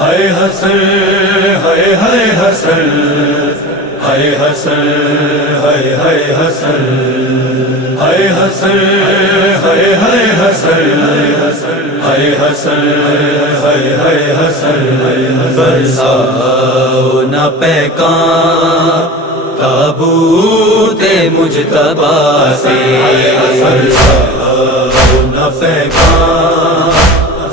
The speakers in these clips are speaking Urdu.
ہائے حسن ہائے ہائے حسن ہائے حسن ہائے ہائے حسن ہائے حسن ہائے ہائے حسن ہائے حسن ہائے ہائے حسن برساؤ نہ پیکان تابوت مجتبی سے، برساؤ نہ پیکان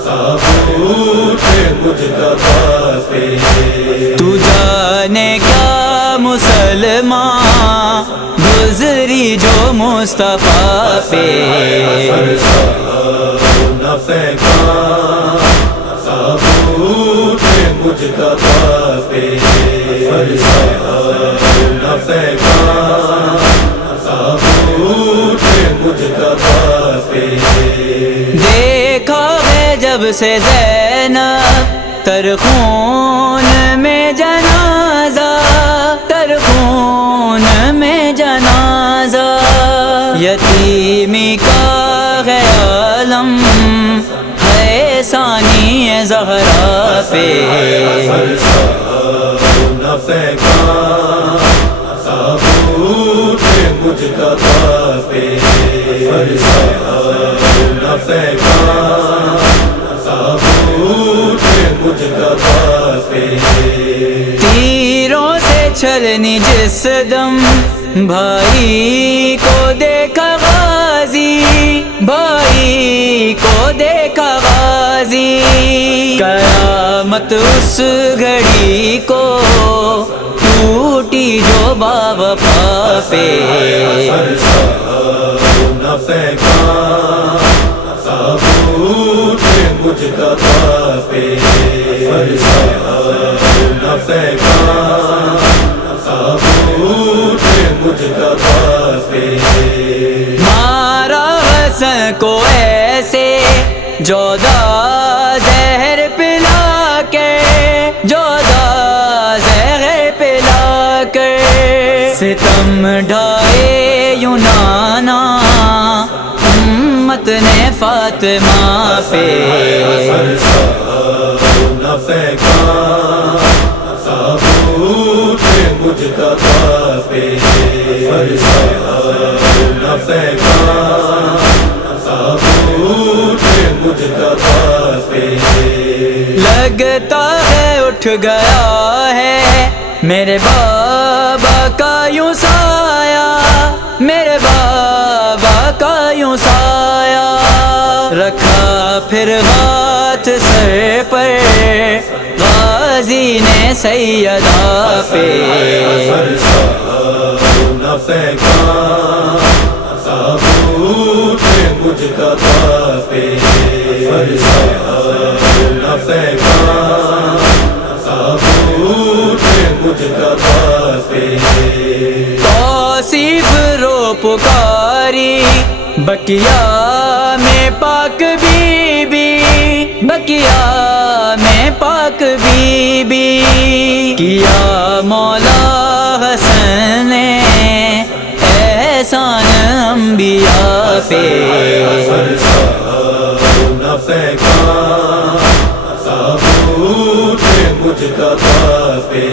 تابوت مجتبی سے۔ تو جانے کیا مسلمان گزری جو مصطفیٰ پہ، برساؤ نہ پیکان تابوت مجتبی پہ، برساؤ نہ پیکان تابوت مجتبی پہ۔ دیکھا ہے جب سے زینب تر خون میں جنازہ، تر خون میں جنازہ، یتیمی کا ہے عالم ہے ثانی زہرا پہ، برساؤ نہ پیکان تابوت مجتبی پہ، برساؤ نہ پیکان تابوت مجتبی پہ۔ تیروں سے چھلنی جس دم بھائی کو دیکھا غازی، بھائی کو دیکھا غازی، قیامت اس گھڑی کو ٹوٹی جو باوفا پہ، برساؤ نہ پیکان تابوت مجتبی پہ، برساؤ نہ پیکان تابوت مجتبی پہ۔ مارا حسن کو ایسے جودا زہر پلا کے، جودا زہر پلا کے، ستم ڈھائے یونانا امت نے فاطمہ پہ، برساؤ نہ پیکان تابوت مجتبی پہ، برساؤ نہ پیکان تابوت مجتبی پہ۔ لگتا ہے اٹھ گیا ہے میرے بابا کا یوں سایہ، میرے بابا کا یوں سایہ، رکھا پھر ہاتھ سر پر غازی نے سیدہ پہ، برساؤ نہ پیکان تابوت مجتبی پہ، برساؤ نہ پیکان تابوت مجتبی پہ۔ توصیف رو پکاری بقیا میں پاک بی بی، بقیا میں پاک بی بی، کیا مولا حسن نے احسان انبیاء پہ، برساؤ نہ پیکان تابوت مجتبی پہ،